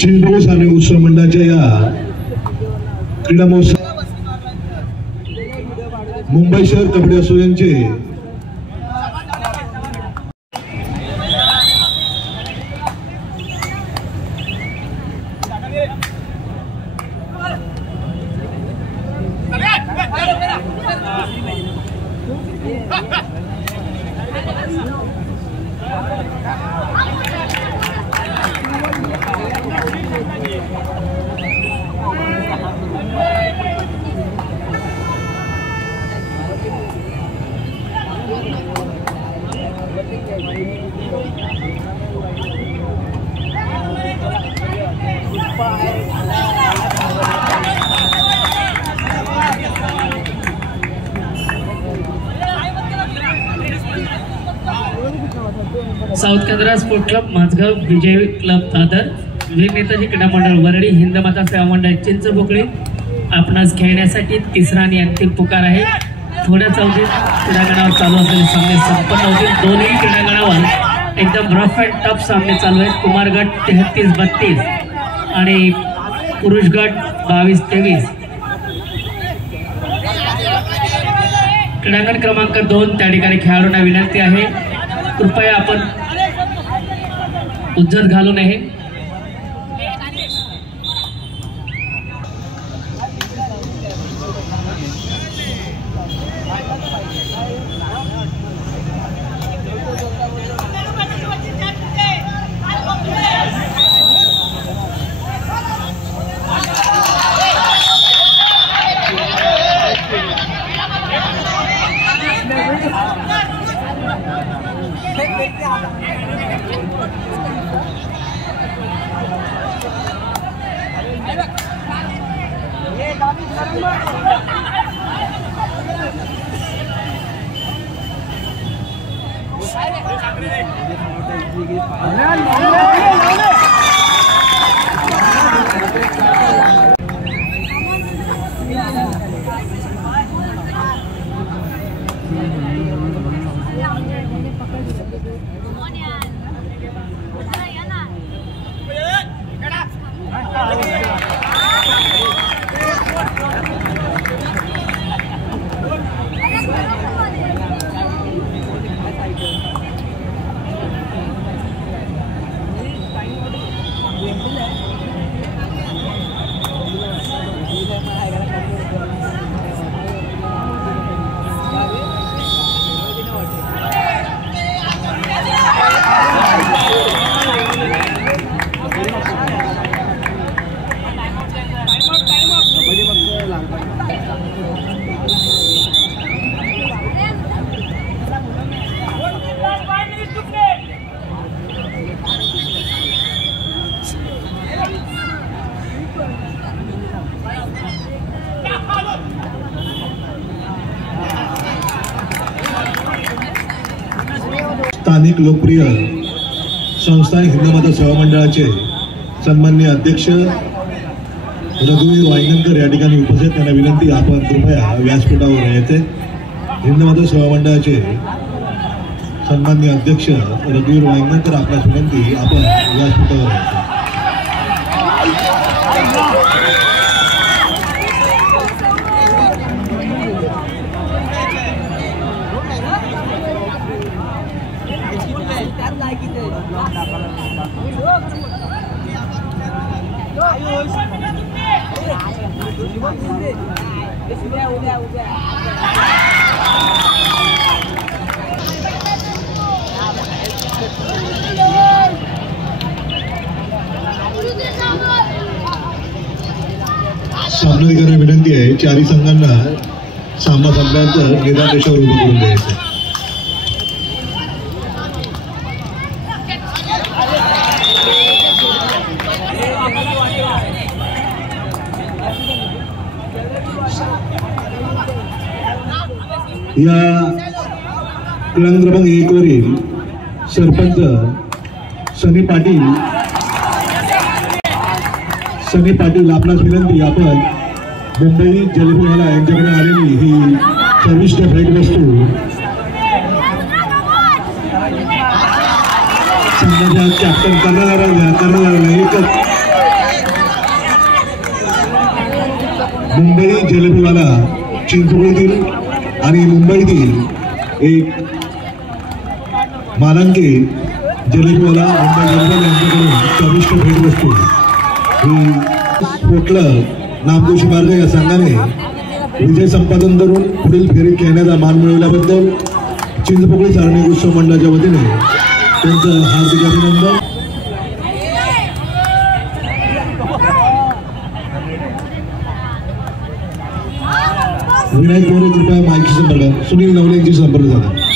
चिंचपोकळ आणि उत्सव मंडळाच्या या क्रीडा महोत्सव मुंबई शहर कबड्डी असोसिएशनचे साऊथ केंद्रा स्पोर्ट क्लब माझगाव विजय क्लब दादर वीर नेताजी क्रीडा मंडळ वरळी हिंदमाता सेवा मंडळ चिंचपोकळी आपणास खेळण्यासाठी तिसरा आणि अंतिम पुकार आहे। थोड्या अवधीत क्रीडांगणावर चालू असलेले सामने संपन्न होतील। दोन्ही क्रीडांगणावर एकदम रफ अँड टफ सामने चालू आहेत। कुमार गट 33-32 आणि पुरुष गट 22-23। क्रीडांगण क्रमांक 2 त्या ठिकाणी खेळाडूंना विनंती आहे कृपया आपण उज्जत घालू नये। स्थानिक लोकप्रिय संस्था हिंदमाता सेवा मंडळाचे सन्माननीय अध्यक्ष रघुवीर वायगंकर या ठिकाणी उपस्थित त्यांना विनंती आपण कृपया व्यासपीठावर यायचे। हिंदमाता सेवा मंडळाचे सन्माननीय अध्यक्ष रघुवीर वायगंकर आपल्यास विनंती आपण व्यासपीठावर यायचे। सामनाधिकाऱ्यांना विनंती आहे चारी संघांना सामना संपल्यानंतर निदान रेषेवर उभं करून द्यायचं। या क्रमांक 1 वरील सरपंच सनी पाटील आपणास विनंती आपण मुंबई जलविभागाला यांच्याकडे आलेली ही सर्विस भेट वस्तू संघाच्या कॅप्टन कर्णधाराला जलेबीवाला चिंचपोकळीतील आणि मुंबईतील एक मालंके जलेबीवाला मुंबई जलेबी यांच्याकडून चविष्ट भेटवस्तू ही स्पोर्ट क्लब नामदोशी मार्ग या संघाने विजय संपादन करून पुढील फेरीत खेळण्याचा मान मिळवल्याबद्दल चिंचपोकळी चारणी उत्सव मंडळाच्या वतीने त्यांचं हार्दिक अभिनंदन. विनायक मोरे कृपया माहिती संपर्क सुनील नवलेंची संपर्क झाला.